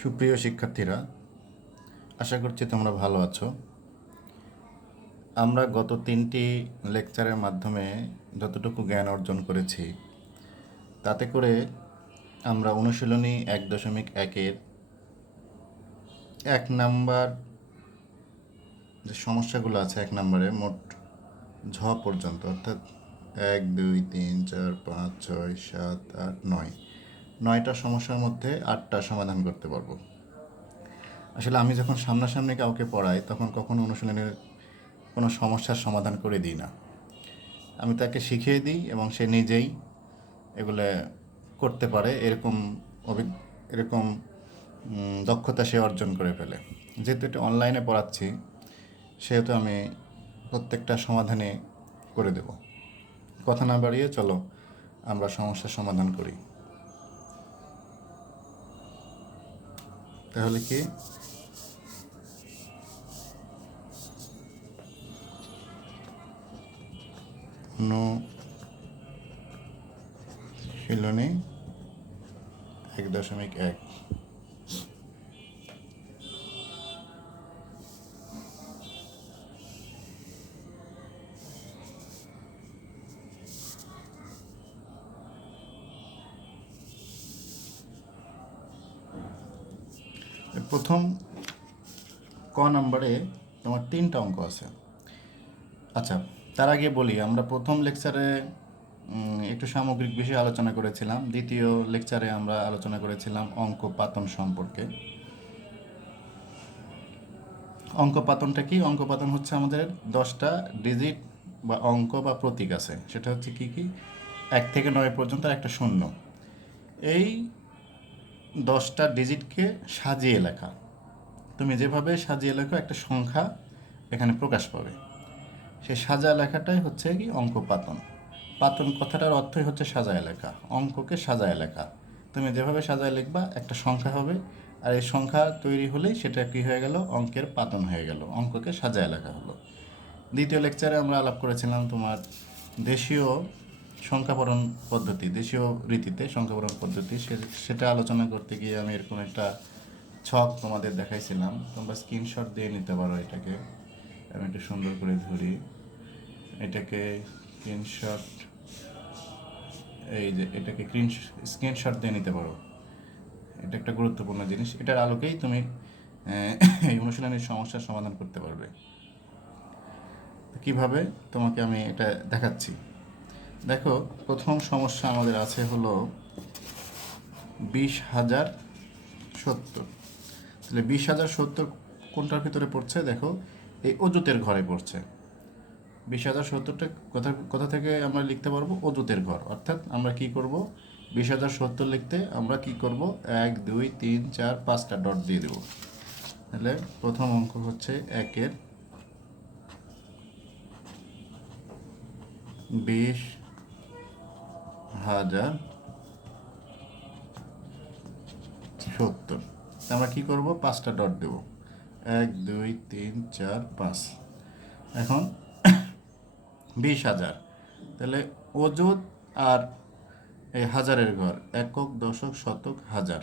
সুপ্রিয় শিক্ষার্থীরা, আশা করছি তোমরা ভালো আছো। আমরা গত 3টি লেকচারের মাধ্যমে যতটুকু জ্ঞান অর্জন করেছি, তাতে করে আমরা অনুশীলনী 1.1-এর 1 নাম্বার যে সমস্যাগুলো আছে, 1 নম্বরে মোট ঝ পর্যন্ত, অর্থাৎ 1, 2, 3, 4, 5, 6, 7, 8, 9, 9টা সমস্যার মধ্যে 8টা সমাধান করতে পারবো। আসলে আমি যখন সামনাসামনি কাউকে পড়াই, তখন কখনো অনুশীলনের কোনো সমস্যার সমাধান করে দিই না। আমি তাকে শিখিয়ে দিই এবং সে নিজেই এগুলো করতে পারে, এরকম দক্ষতা সে অর্জন করে ফেলে। যেহেতু এটা অনলাইনে পড়াচ্ছি, সেহেতু আমি প্রত্যেকটা সমাধানে করে দেব। কথা না বাড়িয়ে চলো আমরা সমস্যার সমাধান করি। তাহলে কি অনুশীলনী 1.1। প্রথম ক নম্বরে তোমার 3টা অঙ্ক আছে। আচ্ছা, তার আগে বলি, আমরা প্রথম লেকচারে একটু সামগ্রিক বিষয়ে আলোচনা করেছিলাম। দ্বিতীয় লেকচারে আমরা আলোচনা করেছিলাম অঙ্ক পাতন সম্পর্কে। অঙ্ক পাতনটা কি? অঙ্ক পাতন হচ্ছে আমাদের 10টা ডিজিট বা অঙ্ক বা প্রতীক আছে, সেটা হচ্ছে কি কি 1 থেকে 9 পর্যন্ত একটা শূন্য। এই 10টা ডিজিটকে সাজিয়ে লেখা। তুমি যেভাবে সাজিয়ে লেখো একটা সংখ্যা এখানে প্রকাশ পাবে। সেই সাজায় লেখাটাই হচ্ছে কি অঙ্ক পাতন। পাতন কথাটার অর্থই হচ্ছে সাজায় লেখা, অঙ্ককে সাজায় লেখা। তুমি যেভাবে সাজায় লিখবা একটা সংখ্যা হবে, আর এই সংখ্যা তৈরি হলেই সেটা কি হয়ে গেল, অঙ্কের পাতন হয়ে গেল, অঙ্ককে সাজায় লেখা হলো। দ্বিতীয় লেকচারে আমরা আলাপ করেছিলাম তোমার দেশীয় সংখ্যাপরণ পদ্ধতি, দেশীয় রীতিতে সংখ্যাপরণ পদ্ধতি। সেটা আলোচনা করতে গিয়ে আমি এরকম একটা ছক তোমাদের দেখাইছিলাম। তোমরা স্ক্রিনশট দিয়ে নিতে পারো। এটাকে আমি একটু সুন্দর করে ধরি, এটাকে স্ক্রিনশট, এই যে এটাকে স্ক্রিনশট দিয়ে নিতে পারো। এটা একটা গুরুত্বপূর্ণ জিনিস, এটার আলোকেই তুমি এই অনুশীলনের সমস্যার সমাধান করতে পারবে। কিভাবে তোমাকে আমি এটা দেখাচ্ছি। দেখো, প্রথম সমস্যা আমাদের আছে হলো 20,070। তাহলে 20,070 কোনটার ভিতরে পড়ছে? দেখো, এই অজুতের ঘরে পড়ছে। 20,070টা কোথা থেকে আমরা লিখতে পারবো? অজুতের ঘর। অর্থাৎ আমরা কি করব, 20,070 লিখতে আমরা কি করব, 1, 2, 3, 4, 5টা ডট দিয়ে দেব। তাহলে প্রথম অঙ্ক হচ্ছে 1-এর 20,070। আমরা কি করব, 5টা ডট দেব, 1, 2, 3, 4, 5। এখন 20,000, তাহলে অযুত আর এই হাজারের ঘর, একক, দশক, শতক, হাজার,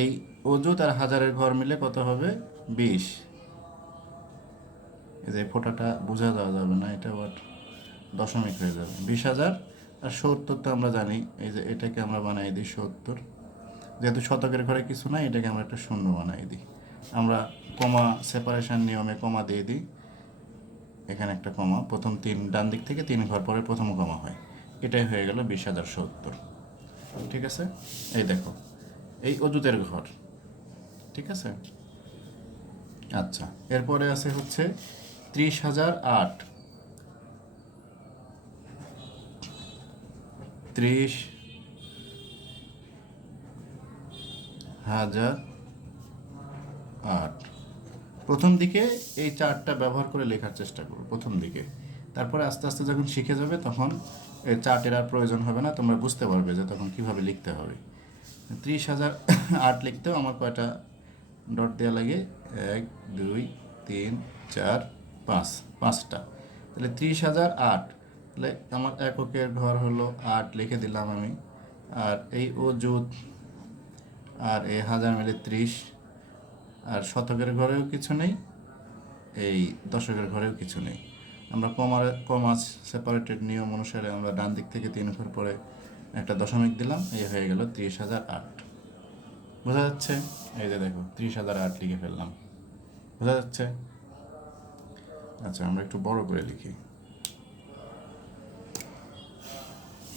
এই অযুত আর হাজারের ঘর মিলে কত হবে? 20। এই যে ফোঁটাটা বোঝা যাওয়া যাবে না, এটা আবার দশমিক হয়ে যাবে। 20,000 আর 70 তো আমরা জানি, এই যে এটাকে আমরা বানাই দিই 70। যেহেতু শতকের ঘরে কিছু নাই, এটাকে আমরা একটা শূন্য বানাই দিই। আমরা কমা সেপারেশন নিয়মে কমা দিয়ে দিই। এখানে একটা কমা, প্রথম ডান দিক থেকে 3 ঘর পরে প্রথম কমা হয়। এটাই হয়ে গেল 20,070। ঠিক আছে, এই দেখো, এই অজুতের ঘর। ঠিক আছে। আচ্ছা, এরপরে আছে হচ্ছে 30,008। 30,008 প্রথম দিকে এই চার্টটা ব্যবহার করে লেখার চেষ্টা করো প্রথম দিকে। তারপরে আস্তে আস্তে যখন শিখে যাবে, তখন এই চার্টের আর প্রয়োজন হবে না, তোমরা বুঝতে পারবে যে তখন কিভাবে লিখতে হবে। 30,008 লিখতেও আমার কয়টা ডট দেওয়া লাগে? 1, 2, 3, 4, 5, 5টা। তাহলে 30,008, তাহলে আমার এককের ঘর হলো 8, লিখে দিলাম আমি। আর এই অযুত আর এই 1000 মিলে 30, আর শতকের ঘরেও কিছু নেই, এই দশকের ঘরেও কিছু নেই। আমরা কমা সেপারেটেড নিয়ম অনুসারে আমরা ডান দিক থেকে 3 ঘর পরে একটা দশমিক দিলাম, এই হয়ে গেল 30,008। বোঝা যাচ্ছে? এই যে দেখো 30,008 লিখে ফেললাম। বোঝা যাচ্ছে? আচ্ছা, আমরা একটু বড় করে লিখি।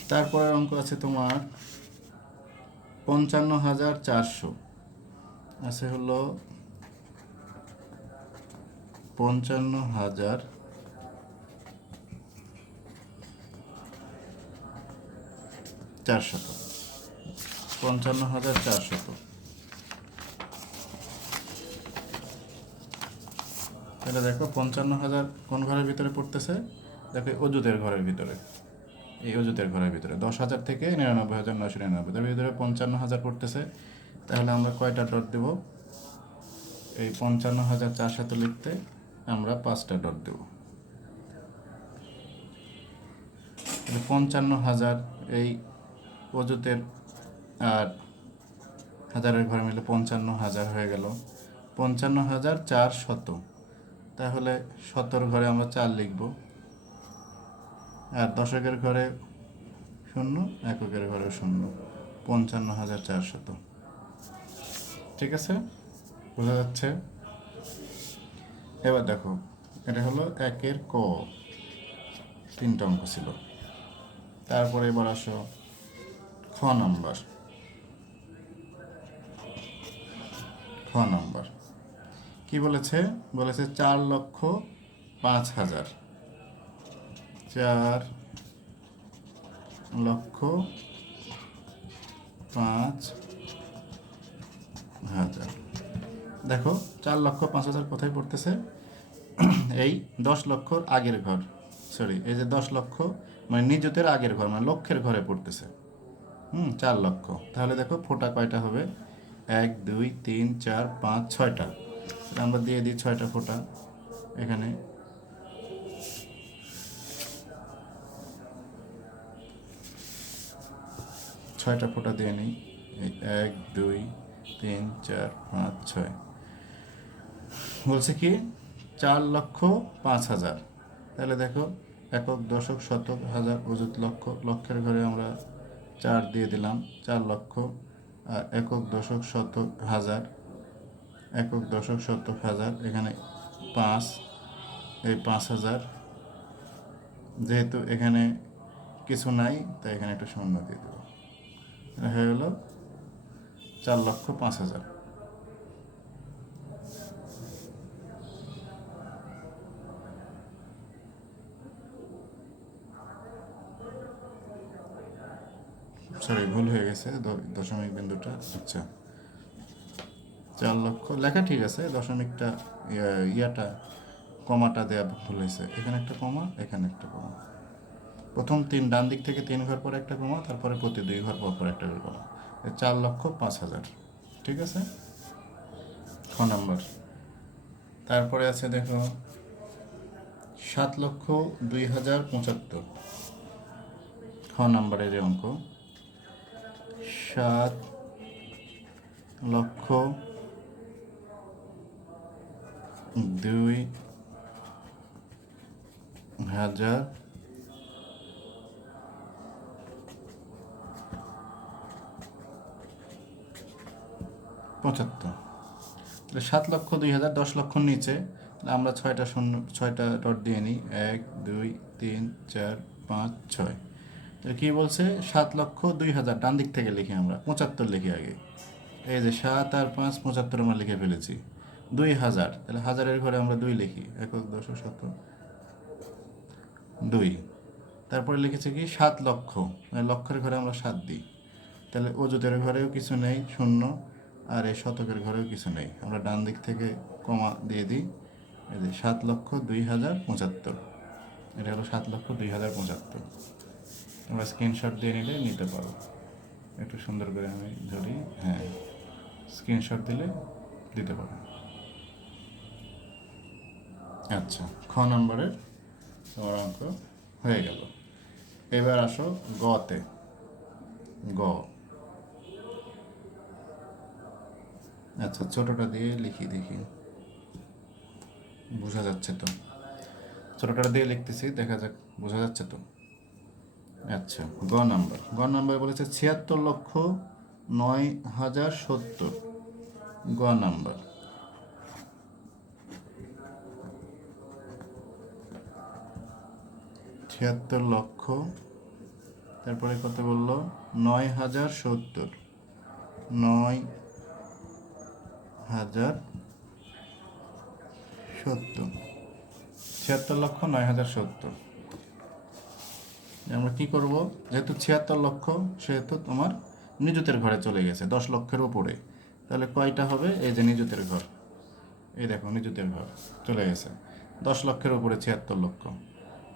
তারপরের অঙ্ক আছে তোমার 55,400। আছে হলো 55,400। এটা দেখো 55,000 কোন ঘরের ভিতরে পড়তেছে? দেখো অজুতের ঘরের ভিতরে, এই অজুতের ঘরের ভিতরে 10,000 থেকে 99,999 তার ভিতরে 55,000 পড়তেছে। তাহলে আমরা কয়টা ডট দেব? এই 55,400 লিখতে আমরা 5টা ডট দেব। 55,000 এই অজুতের আর হাজারের ঘরে মিলে 55,000 হয়ে গেল। 55,400, তাহলে 17 ঘরে আমরা 4 লিখব, আর দশকের ঘরে 0, এককের ঘরে 0। 55,400। ঠিক আছে? বোঝা যাচ্ছে? এবার দেখো, এটা হলো 1-এর ক, 3টা অঙ্ক ছিল। তারপরে এবার আসো খ নাম্বার। কি বলেছে? বলেছে 4,05,000। 4,05,000। দেখো 4,05,000 কোথায় পড়তেছে? এই 10 লক্ষর আগের ঘর, সরি, এই যে 10 লক্ষ মানে নিযুতের আগের ঘর, মানে লক্ষের ঘরে পড়তেছে। 4 লক্ষ। তাহলে দেখো ফোঁটা কয়টা হবে? 1, 2, 3, 4, 5, 6টা। আমরা দিয়ে দিই 6টা ফোঁটা এখানে। 6টা ফোঁটা দিয়ে নিই। 1, 2, 3, 4, 5, 6। বলছে কি 4,05,000। তাহলে দেখো একক, দশক, শতক, হাজার, অযুত, লক্ষ। লক্ষের ঘরে আমরা 4 দিয়ে দিলাম, 4 লক্ষ। আর একক, দশক, শতক, হাজার, একক, দশক, শতক, হাজার, এখানে 5, এই 5,000। যেহেতু এখানে কিছু নাই তাই এখানে একটা শূন্য দিয়ে দেবো। হয়ে গেল 4,05,000। সরি, ভুল হয়ে গেছে, দশমিক বিন্দুটা। আচ্ছা, 4 লক্ষ লেখা ঠিক আছে, দশমিকটা ইয়াটা কমাটা দেওয়া ভুল হয়েছে। এখানে একটা কমা, এখানে একটা কমা। প্রথম ডান দিক থেকে 3 ঘর পরে একটা কমা, তারপরে প্রতি 2 ঘর পর পর একটা করে কমা। 4,05,000। ঠিক আছে? খ নাম্বার। তারপরে আছে দেখো 7,02,075। খ নাম্বারের অঙ্ক 7,02,075। 7,02,000 10 লক্ষর নিচে, আমরা 6টা ডট দিয়ে নিই। 1, 2, 3, 4, 5, 6। কি বলছে? 7,02,000 ডান দিক থেকে লিখি, আমরা 75 লিখি আগে। এই যে 7 আর 5, 75 আমরা লিখে ফেলেছি। 2,000, তাহলে হাজারের ঘরে আমরা 2 লিখি, একক, দশক, শতক, 2। তারপরে লিখেছে কি 7 লক্ষ, মানে লক্ষের ঘরে আমরা 7 দিই। তাহলে অযুতের ঘরেও কিছু নেই, 0। আর এই শতকের ঘরেও কিছু নেই, আমরা ডান দিক থেকে কমা দিয়ে দিই। এই যে 7,02,075। এটা হলো 7,02,075। তোমরা স্ক্রিনশট দিয়ে নিলে নিতে পারো। একটু সুন্দর করে আমি ধরি, হ্যাঁ, স্ক্রিনশট দিলে দিতে পারো। আচ্ছা, খ নম্বরের তোমার অঙ্ক হয়ে গেল। এবার আসো গতে। গ আচ্ছা, ছোটোটা দিয়ে লিখি দেখি, বোঝা যাচ্ছে তো? ছোটোটা দিয়ে লিখতেছি, দেখা যাক বোঝা যাচ্ছে তো। আচ্ছা, গ নাম্বার বলেছে 76,09,070। গ নাম্বার 76 লক্ষ, তারপরে কত বললো? 9,070। 9,070, 76,09,070। আমরা কি করব? যেহেতু 76 লক্ষ, সেহেতু তোমার নিযুতের ঘরে চলে গেছে 10 লক্ষের উপরে। তাহলে কয়টা হবে? এই যে নিযুতের ঘর, এই দেখো নিযুতের ঘর চলে গেছে 10 লক্ষের উপরে 76 লক্ষ।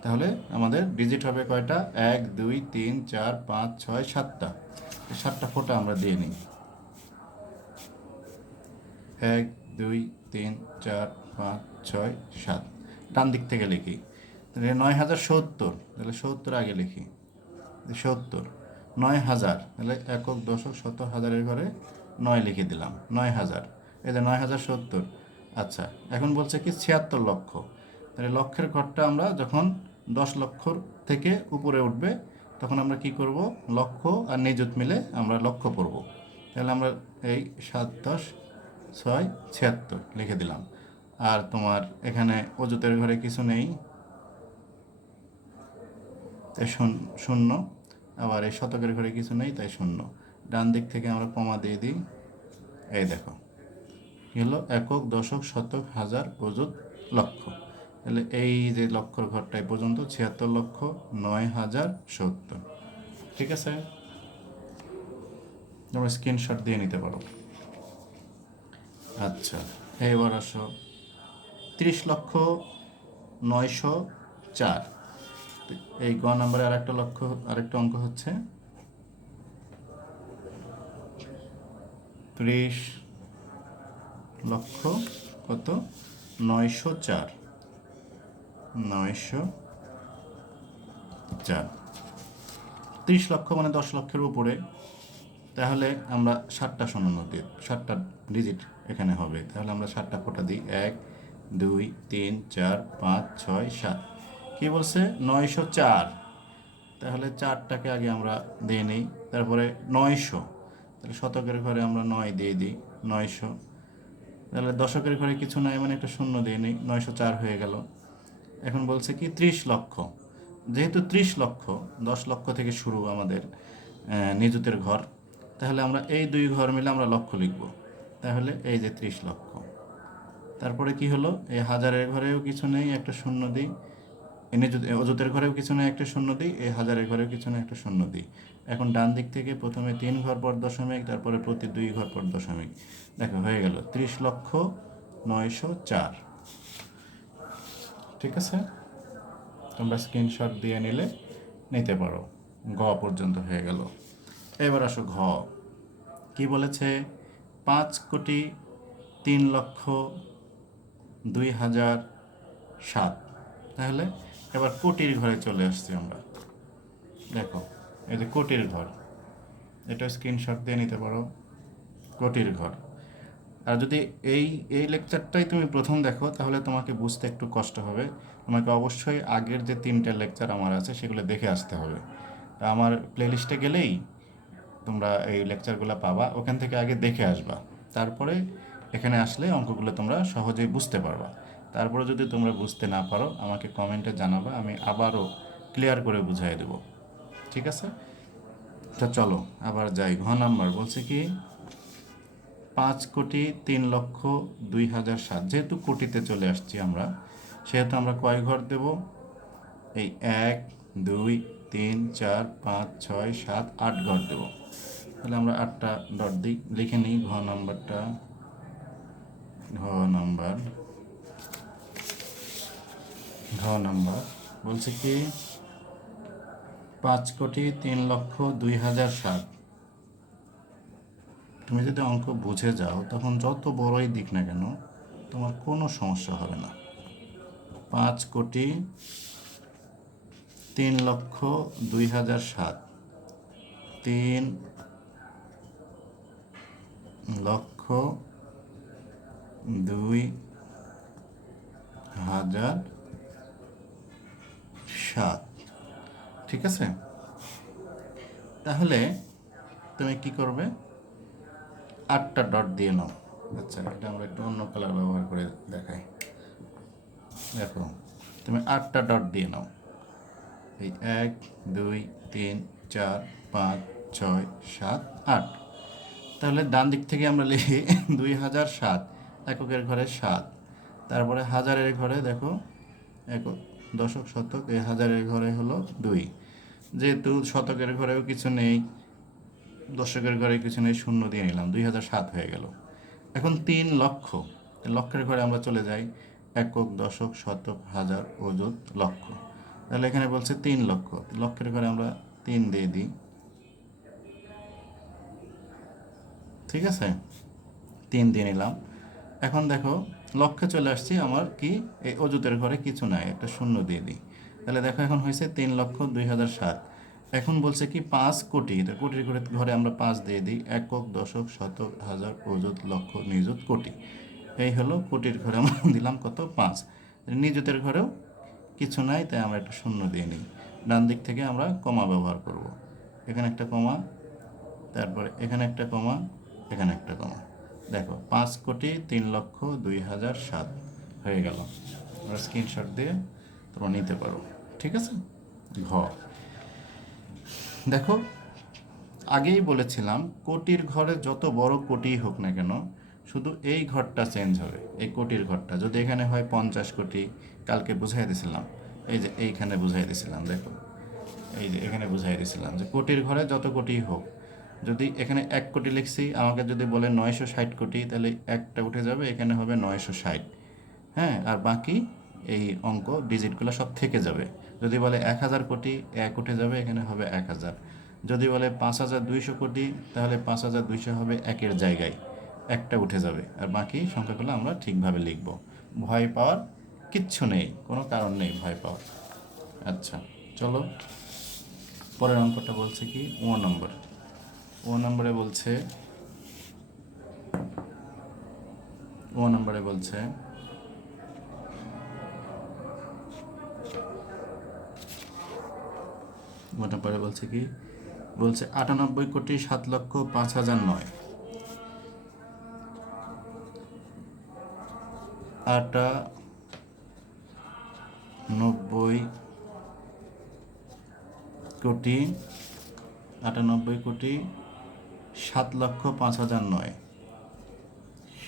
তাহলে আমাদের ডিজিট হবে কয়টা? 1, 2, 3, 4, 5, 6, 7টা। 7টা ফোঁটা আমরা দিয়ে নিই। 1, 2, 3, 4, 5, 6, 7। ডান দিক থেকে লিখি। তাহলে 9,070, তাহলে 70 আগে লিখি। 70, 9,000, তাহলে একক দশক শত হাজারের ঘরে 9 লিখে দিলাম। 9,000, এই যে 9,070। আচ্ছা, এখন বলছে কি 76 লক্ষ। তাহলে লক্ষের ঘরটা আমরা যখন 10 লক্ষর থেকে উপরে উঠবে, তখন আমরা কি করব? লক্ষ আর নিযুত মিলে আমরা লক্ষ পড়ব। তাহলে আমরা এই 7, 10, 6, 76 লিখে দিলাম। আর তোমার এখানে অযুতের ঘরে কিছু নেই, তাই শূন্য। আবার এই শতকের ঘরে কিছু নেই, তাই শূন্য। ডান দিক থেকে আমরা কমা দিয়ে দিই। এই দেখো কি হলো? একক, দশক, শতক, হাজার, অযুত, লক্ষ। তাহলে এই যে লক্ষর ঘরটাই পর্যন্ত 76,09,070। ঠিক আছে, তোমরা স্ক্রিনশট দিয়ে নিতে পারো। আচ্ছা, এবার আসো 30,09,004। এই গ নাম্বারে আরেকটা অঙ্ক হচ্ছে 30 লক্ষ কত? 904। 904, 30 লক্ষ মানে 10 লক্ষের উপরে। তাহলে আমরা 7টা শূন্য দিই, 7টা ডিজিট এখানে হবে। তাহলে আমরা 7টা ফোঁটা দিই। 1, 2, 3, 4, 5, 6, 7। কী বলছে? 904। তাহলে 4টাকে আগে আমরা দিয়ে নিই। তারপরে 900, তাহলে শতকের ঘরে আমরা 9 দিয়ে দিই। 900, তাহলে দশকের ঘরে কিছু নাই মানে একটা শূন্য দিয়ে নিই। 904 হয়ে গেল। এখন বলছে কি 30 লক্ষ। যেহেতু 30 লক্ষ, 10 লক্ষ থেকে শুরু আমাদের নিযুতের ঘর, তাহলে আমরা এই দুই ঘর মিলে আমরা লক্ষ লিখব। তাহলে এই যে 30 লক্ষ। তারপরে কি হলো? এই হাজারের ঘরেও কিছু নেই, একটা শূন্য দিই। অযুতের ঘরেও কিছু নেই, একটা শূন্য দিই। এই হাজারের ঘরেও কিছু নেই, একটা শূন্য দিই। এখন ডান দিক থেকে প্রথমে 3 ঘর পর দশমিক, তারপরে প্রতি 2 ঘর পর দশমিক। দেখো হয়ে গেল 30,09,004। ঠিক আছে, তোমরা স্ক্রিনশট দিয়ে নিতে পারো। ঘ পর্যন্ত হয়ে গেল। এবার আসো ঘ। কি বলেছে? 5,03,02,007। তাহলে এবার কোটির ঘরে চলে আসছি আমরা। দেখো এই যে কোটির ঘর, এটা স্ক্রিনশট দিয়ে নিতে পারো। কোটির ঘর। আর যদি এই এই লেকচারটাই তুমি প্রথম দেখো, তাহলে তোমাকে বুঝতে একটু কষ্ট হবে। তোমাকে অবশ্যই আগের যে 3টে লেকচার আমার আছে সেগুলো দেখে আসতে হবে। তা আমার প্লেলিস্টে গেলেই তোমরা এই লেকচারগুলো পাবা, ওখান থেকে আগে দেখে আসবা। তারপরে এখানে আসলে অঙ্কগুলো তোমরা সহজেই বুঝতে পারবা। তারপরে যদি তোমরা বুঝতে না পারো, আমাকে কমেন্টে জানাবা, আমি আবারও ক্লিয়ার করে বুঝিয়ে দেব। ঠিক আছে, তা চলো আবার যাই। ঘ নাম্বার বলছে কি 5,03,02,007। যেহেতু কোটিতে চলে আসছি আমরা, সেহেতু আমরা কয় ঘর দেব? এই 1, 2, 3, 4, 5, 6, 7, 8 ঘর দেব। তাহলে আমরা 8টা ডট দিই, লিখে নিই ঘ নাম্বারটা। ঘ নাম্বার বলছে কি 5,03,02,007। তুমি যদি অঙ্ক বুঝে যাও, তখন যত বড়ই দিক না কেন তোমার কোনো সমস্যা হবে না। 5,03,02,007। 3,03,02,007 2007। ঠিক আছে, তাহলে তুমি কি করবে, 8টা ডট দিয়ে নাও। আচ্ছা, এটা আমরা একটু অন্য কালার ব্যবহার করে দেখাই। দেখো, তুমি 8টা ডট দিয়ে নাও। এই 1 2 3 4 5 6 7 8। তাহলে ডান দিক থেকে আমরা লিখি 2007, এককের ঘরে 7, তারপরে হাজারের ঘরে দেখো একক, দশক, শতক, এই হাজারের ঘরে হলো 2। যেহেতু শতকের ঘরেও কিছু নেই, দশকের ঘরে কিছু নেই, শূন্য দিয়ে নিলাম, 2007 হয়ে গেল। এখন 3 লক্ষ, লক্ষের ঘরে আমরা চলে যাই, একক, দশক, শতক, হাজার, অযুত, লক্ষ। তাহলে এখানে বলছে 3 লক্ষ, লক্ষের ঘরে আমরা 3 দিয়ে দিই। ঠিক আছে, 3 দিয়ে নিলাম। এখন দেখো, লক্ষে চলে আসছি, আমার কি এই অযুতের ঘরে কিছু নাই, একটা শূন্য দিয়ে দিই। তাহলে দেখো এখন হয়েছে 3,02,007। এখন বলছে কি 5 কোটি, এটা কোটির ঘরে ঘরে আমরা 5 দিয়ে দিই, একক, দশক, শতক, হাজার, অযুত, লক্ষ, নিযুত, কোটি। এই হলো কোটির ঘরে আমরা দিলাম কত, 5। নিযুতের ঘরেও কিছু নাই, তাই আমরা একটা শূন্য দিয়ে নিই। ডান দিক থেকে আমরা কমা ব্যবহার করব। এখানে একটা কমা, তারপরে এখানে একটা কমা, এখানে একটা কমা। দেখো, 5,03,02,007 হয়ে গেল। আমরা স্ক্রিনশট দিয়ে তোমরা নিতে পারো। ঠিক আছে। ঘ, দেখো আগেই বলেছিলাম কোটির ঘরে যত বড় কোটি হোক না কেন, শুধু এই ঘরটা চেঞ্জ হবে, এই কোটির ঘরটা। যদি এখানে হয় 50 কোটি, কালকে বুঝাই দিয়েছিলাম, এই যে এইখানে বুঝাই দিয়েছিলাম, দেখো এই যে এখানে বুঝাই দিয়েছিলাম যে কোটির ঘরে যত কোটি হোক, যদি এখানে 1 কোটি লিখছি, আমাকে যদি বলে 960 কোটি, তাহলে একটা উঠে যাবে, এখানে হবে 960। হ্যাঁ, আর বাকি এই অঙ্ক ডিজিটগুলো সব থেকে যাবে। যদি বলে 1000 কোটি, 1 উঠে যাবে, এখানে হবে 1000। যদি বলে 5200 কোটি, তাহলে 5200 হবে 1-এর জায়গায়, একটা উঠে যাবে, আর বাকি সংখ্যাগুলো আমরা ঠিকভাবে লিখব। ভয় পাওয়ার কিচ্ছু নেই, কোনো কারণ নেই ভয় পাওয়ার। আচ্ছা, চলো পরের অঙ্কটা বলছে কি, নম্বর। নম্বরে বলছে, নম্বরে বলছে নম্বরে বলছে কি, বলছে 98,07,05,009। 98 কোটি, 7,05,009,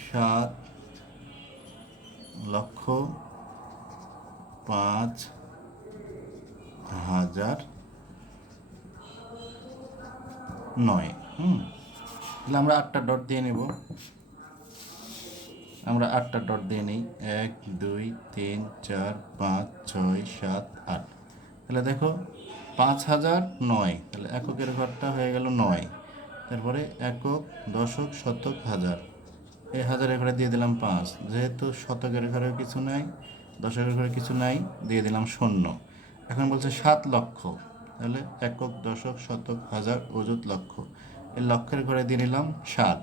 7,05,009। তাহলে আমরা 8টা ডট দিয়ে নেব। আমরা 8টা ডট দিয়ে নিই, 1 2 3 4 5 6 7 8। তাহলে দেখো 5,009, তাহলে এককের ঘরটা হয়ে গেল 9। তারপরে একক, দশক, শতক, হাজার, এই হাজারের ঘরে দিয়ে দিলাম 5। যেহেতু শতকের ঘরেও কিছু নাই, দশকের ঘরে কিছু নাই, দিয়ে দিলাম শূন্য। এখন বলছে 7 লক্ষ, তাহলে একক, দশক, শতক, হাজার, অযুত, লক্ষ, এই লক্ষের ঘরে দিয়ে নিলাম 7।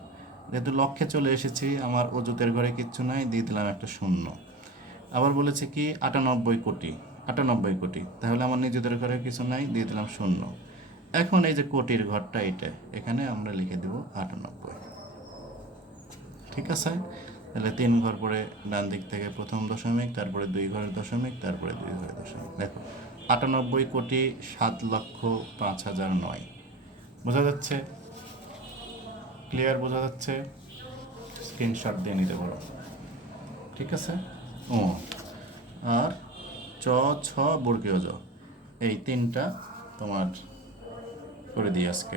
যেহেতু লক্ষে চলে এসেছি, আমার অযুতের ঘরে কিচ্ছু নাই, দিয়ে দিলাম একটা শূন্য। আবার বলেছে কি 98 কোটি, 98 কোটি, তাহলে আমার নিজেদের ঘরে কিছু নাই, দিয়ে দিলাম শূন্য। এখন এই যে কোটির ঘরটা, এটা এখানে আমরা লিখে দেব 98। ঠিক আছে, তাহলে 3 ঘর পরে ডান দিক থেকে প্রথম দশমিক, তারপরে 2 ঘরের দশমিক, তারপরে 2 ঘরের দশমিক। দেখো 98,07,05,009। বোঝা যাচ্ছে? ক্লিয়ার বোঝা যাচ্ছে? স্ক্রিনশট দিয়ে নিতে পারো। ঠিক আছে। ও, আর চ, ছ, বর্গীয় জ, এই 3টা তোমার করে দিই আজকে।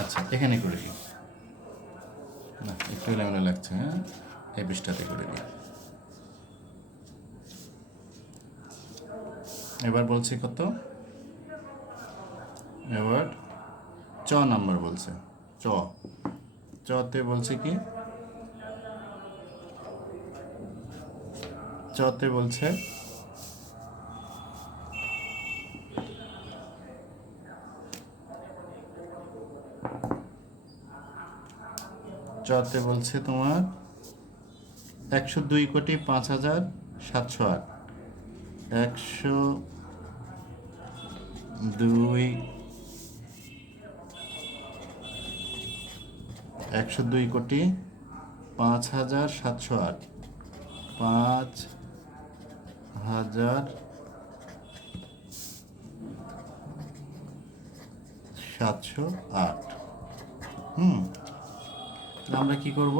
আচ্ছা, এখানে করে দিই না, একটু এলোমেলো লাগছে। হ্যাঁ, এই পৃষ্ঠাতে করে দিই। এবার বলছি কত, এবার চ নাম্বার বলছে, চ, চতে বলছে কি, চতে বলছে চতে বলছে তোমার 102,05,708। 102 102,05,708। 5,708। আমরা কি করব?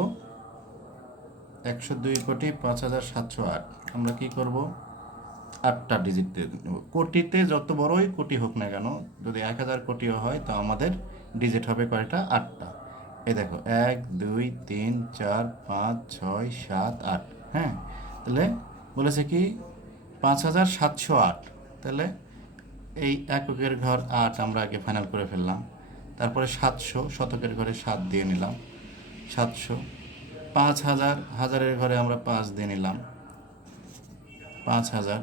102,05,708 আমরা কি করব? 8টা ডিজিট নেব। কোটিতে যত বড়ই কোটি হোক না কেন, যদি 1000 কোটিও হয় তো আমাদের ডিজিট হবে কয়টা? 8টা। এই দেখো 1 2 3 4 5 6 7 8। হ্যাঁ, তাহলে বলেছে কি 5,708। তাহলে এই এককের ঘর 8 আমরা আগে ফাইনাল করে ফেললাম। তারপরে 700, শতকের ঘরে 7 দিয়ে নিলাম 700। 5,000, হাজারের ঘরে আমরা 5 দিয়ে নিলাম 5,000।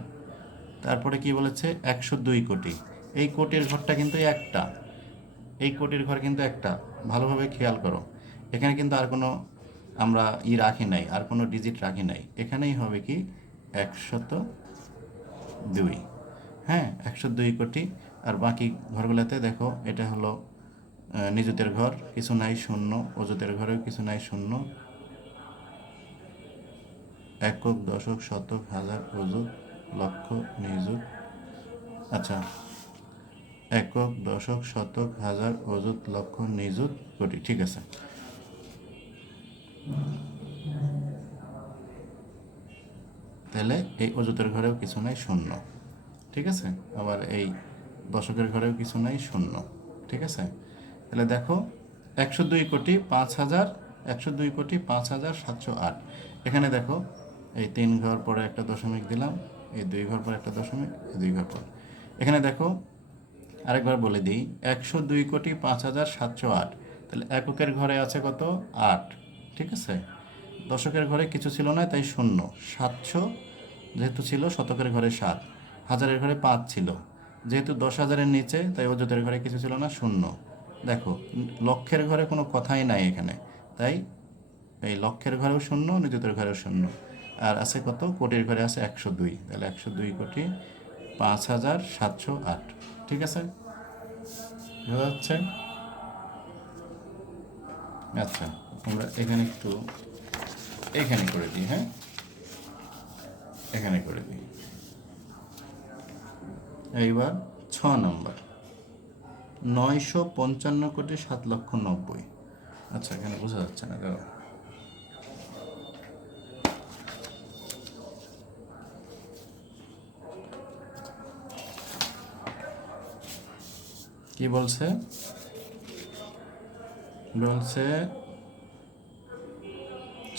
তারপরে কি বলেছে? 102 কোটি। এই কোটির ঘরটা কিন্তু একটা, এই কোটির ঘর কিন্তু একটা, ভালোভাবে খেয়াল করো। এখানে কিন্তু আর কোনো আমরা রাখি নাই, আর কোনো ডিজিট রাখি নাই। এখানেই হবে কি 102। হ্যাঁ, 102 কোটি। আর বাকি ঘরগুলোতে দেখো, এটা হলো নিযুতের ঘর, কিছু নাই, শূন্য। অযুতের ঘরেও কিছু নাই, শূন্য। একক, দশক, শতক, হাজার, অযুত, লক্ষ, নিযুত। আচ্ছা, একক, দশক, শতক, হাজার, অযুত, লক্ষ, নিযুত, কোটি। ঠিক আছে। তাহলে এই অযুতের ঘরেও কিছু নাই, শূন্য। ঠিক আছে। আবার এই দশকের ঘরেও কিছু নাই, শূন্য। ঠিক আছে। তাহলে দেখো 102,05,000, 102,05,708। এখানে দেখো এই 3 ঘর পরে একটা দশমিক দিলাম, এই 2 ঘর পরে একটা দশমিক, এই 2 ঘর পর। এখানে দেখো আরেকবার বলে দিই, 102,05,708। তাহলে এককের ঘরে আছে কত? 8। ঠিক আছে। দশকের ঘরে কিছু ছিল না, তাই শূন্য। 700 যেহেতু ছিল, শতকের ঘরে 7। হাজারের ঘরে 5 ছিল, যেহেতু 10,000-এর নিচে, তাই অযুতের ঘরে কিছু ছিল না, শূন্য। দেখো লক্ষের ঘরে কোনো কথাই নাই এখানে, তাই এই লক্ষের ঘরেও শূন্য, নিযুতের ঘরেও শূন্য। আর আছে কত? কোটির ঘরে আছে 102। তাহলে 102,05,708। ঠিক আছে, বোঝা যাচ্ছে? আচ্ছা, আমরা এখানে একটু এখানে করে দিই। হ্যাঁ, এখানে করে দিই। এইবার 6 নম্বর, 955,07,90,। আচ্ছা, এখানে বোঝা যাচ্ছে না, দাঁড়াও। কি বলছে? বলছে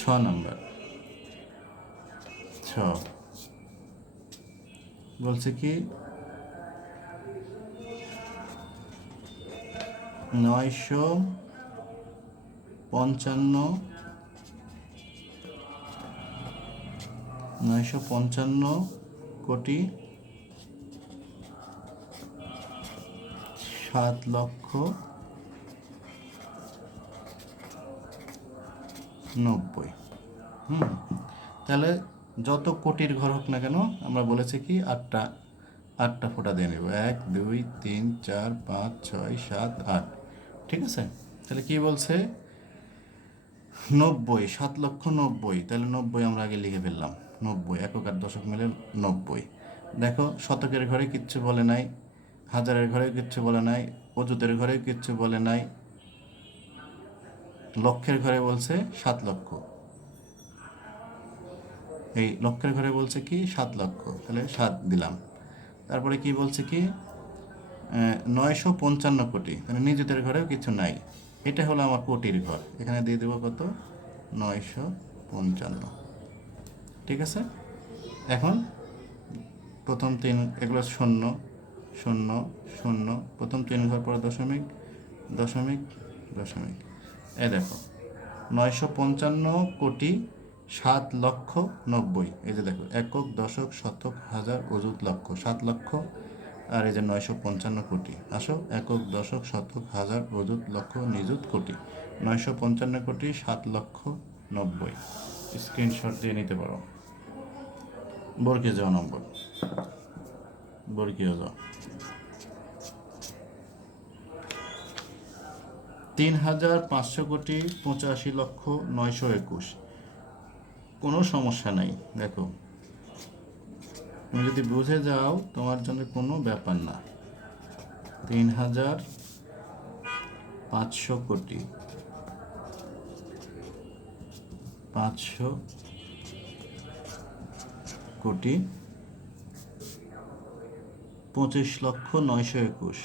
6 নম্বর, 6 বলছে কি 955,07,90,। তাহলে যত কোটির ঘর হোক না কেন, আমরা বলেছি কি 8টা ফোঁটা দিয়ে নেব। 1 2 3 4 5 6 7 8। ঠিক আছে। তাহলে কি বলছে? 90, 7,90,000। তাহলে 90 আমরা আগে লিখে ফেললাম। 90, একক আর দশক মিলে 90। দেখো শতকের ঘরে কিচ্ছু বলে নাই, হাজারের ঘরে কিচ্ছু বলে নাই, অযুতের ঘরে কিচ্ছু বলে নাই, লক্ষের ঘরে বলছে 7 লক্ষ। এই লক্ষের ঘরে বলছে কি 7 লক্ষ, তাহলে 7 দিলাম। তারপরে কি বলছে কি 955 কোটি, তাহলে নিযুতের ঘরেও কিছু নাই। এটা হলো আমার কোটির ঘর, এখানে দিয়ে দেবো কত? 955। ঠিক আছে। এখন প্রথম 3 এগুলো শূন্য, শূন্য, শূন্য। প্রথম 3 ঘর পরে দশমিক, দশমিক, দশমিক। এই দেখো 955,07,90,। এই যে দেখো একক, দশক, শতক, হাজার, অযুত, লক্ষ। 7 লক্ষ আর এই যে 955 কোটি। আসো, একক, দশক, শতক, হাজার, অযুত, লক্ষ, নিযুত, কোটি। 955 কোটি 7,90,000। স্ক্রিনশট দিয়ে নিতে পারো। বর্গীয় জ নম্বর, বর্গীয় জ 3,500,কোটি 85,921। কোনো সমস্যা নাই। দেখো, তুমি যদি বুঝে যাও তোমার জন্য কোনো ব্যাপার না। 3,500,কোটি 500,কোটি 25,921।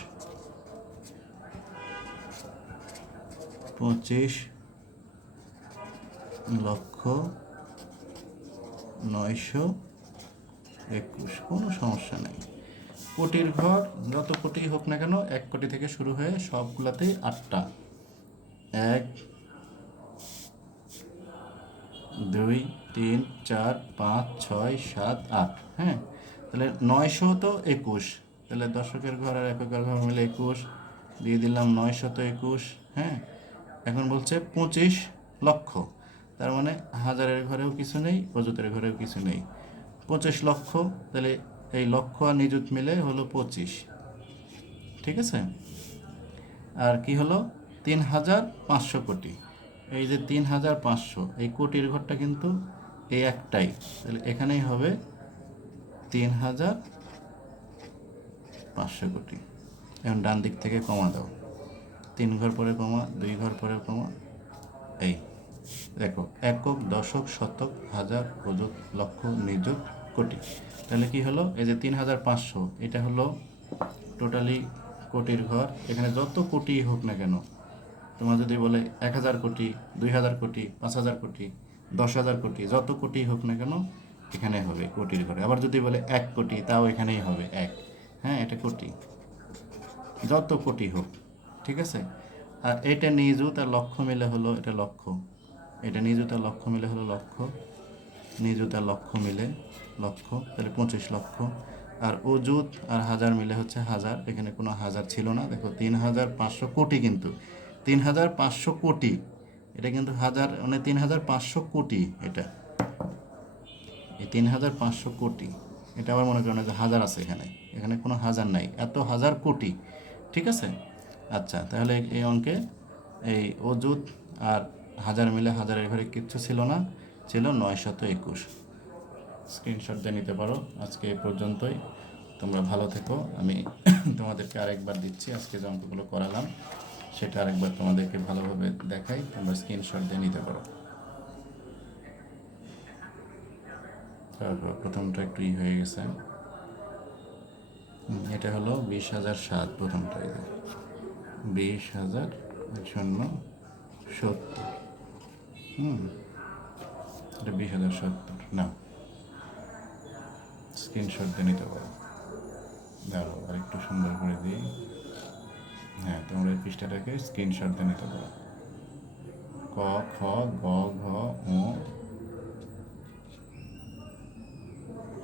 25,921। কোনো সমস্যা নেই। কোটির ঘর যত কোটি হোক না কেন, 1 কোটি থেকে শুরু হয়ে সবগুলাতেই 8টা। 1, 2, 3, 4, 5, 6, 7, 8। হ্যাঁ, তাহলে 921। তাহলে দশকের ঘর আর এককের ঘর মিলে 21 দিয়ে দিলাম, 921। হ্যাঁ, এখন বলছে 25 লক্ষ, তার মানে হাজারের ঘরেও কিছু নেই, অযুতের ঘরেও কিছু নেই। 25 লক্ষ, তাহলে এই লক্ষ আর নিযুত মিলে হলো 25। ঠিক আছে। আর কি হলো 3,500,কোটি। এই যে 3,500, এই কোটির ঘরটা কিন্তু এই একটাই, তাহলে এখানেই হবে 3,500,কোটি। এখন ডান দিক থেকে কমা দাও, 3 ঘর পরে কমা, 2 ঘর পরে কমা। এই দেখো, একক, দশক, শতক, হাজার, অযুত, লক্ষ, নিযুত, কোটি। তাহলে কি হলো, এই যে 3,500, এটা হলো টোটালি কোটির ঘর। এখানে যত কোটি হোক না কেন, তোমার যদি বলে 1,000 কোটি, 2,000 কোটি, 5,000 কোটি, 10,000 কোটি, যত কোটি হোক না কেন এখানে হবে কোটির ঘরে। আবার যদি বলে 1 কোটি, তাও এখানেই হবে 1। হ্যাঁ, এটা কোটি, যত কোটি হোক। ঠিক আছে। আর এটা নিযুত আর লক্ষ মিলে হলো এটা লক্ষ। এটা নিযুত আর লক্ষ মিলে হলো লক্ষ, নিযুত আর লক্ষ মিলে লক্ষ, তাহলে 25 লক্ষ। আর অযুত আর হাজার মিলে হচ্ছে হাজার, এখানে কোনো হাজার ছিল না। দেখো 3,500,কোটি, কিন্তু 3,500,কোটি, এটা কিন্তু হাজার মানে 3,500,কোটি। এটা এই 3,500,কোটি, এটা আবার মনে করেন যে হাজার আছে এখানে, এখানে কোনো হাজার নাই, এত হাজার কোটি। ঠিক আছে। আচ্ছা, তাহলে এই অঙ্কে এই অযুত আর হাজার মিলে হাজারের ঘরে কিচ্ছু ছিল না, ছিল 921। স্ক্রিনশট দিয়ে নিতে পারো। আজকে এই পর্যন্তই, তোমরা ভালো থেকো। আমি তোমাদেরকে আরেকবার দিচ্ছি, আজকে যে অঙ্কগুলো করালাম সেটা আরেকবার তোমাদেরকে ভালোভাবে দেখাই, তোমরা স্ক্রিনশট দিয়ে নিতে পারো। তারপর প্রথমটা একটু হয়ে গেছে, এটা হলো 20,007। প্রথমটা 20,070। এটা 20,070 না। স্ক্রিনশট দিয়ে নিতে পারো। দাঁড়াও, আর একটু সুন্দর করে দিই। হ্যাঁ, তোমরা এই পৃষ্ঠাটাকে স্ক্রিনশট দিয়ে নিতে পারো। ক, খ, গ, ঘ, ঙ।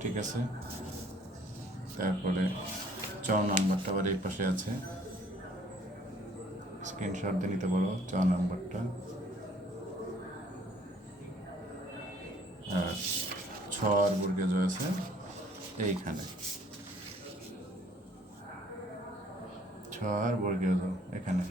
ঠিক আছে। তারপরে চ নম্বরটা আবার এই পাশে আছে, স্ক্রিনশট দিয়ে নিতে পারো চ নম্বরটা। আর ছ আর বর্গে জ আছে এইখানে, ছ আর বর্গীয় জ এখানে।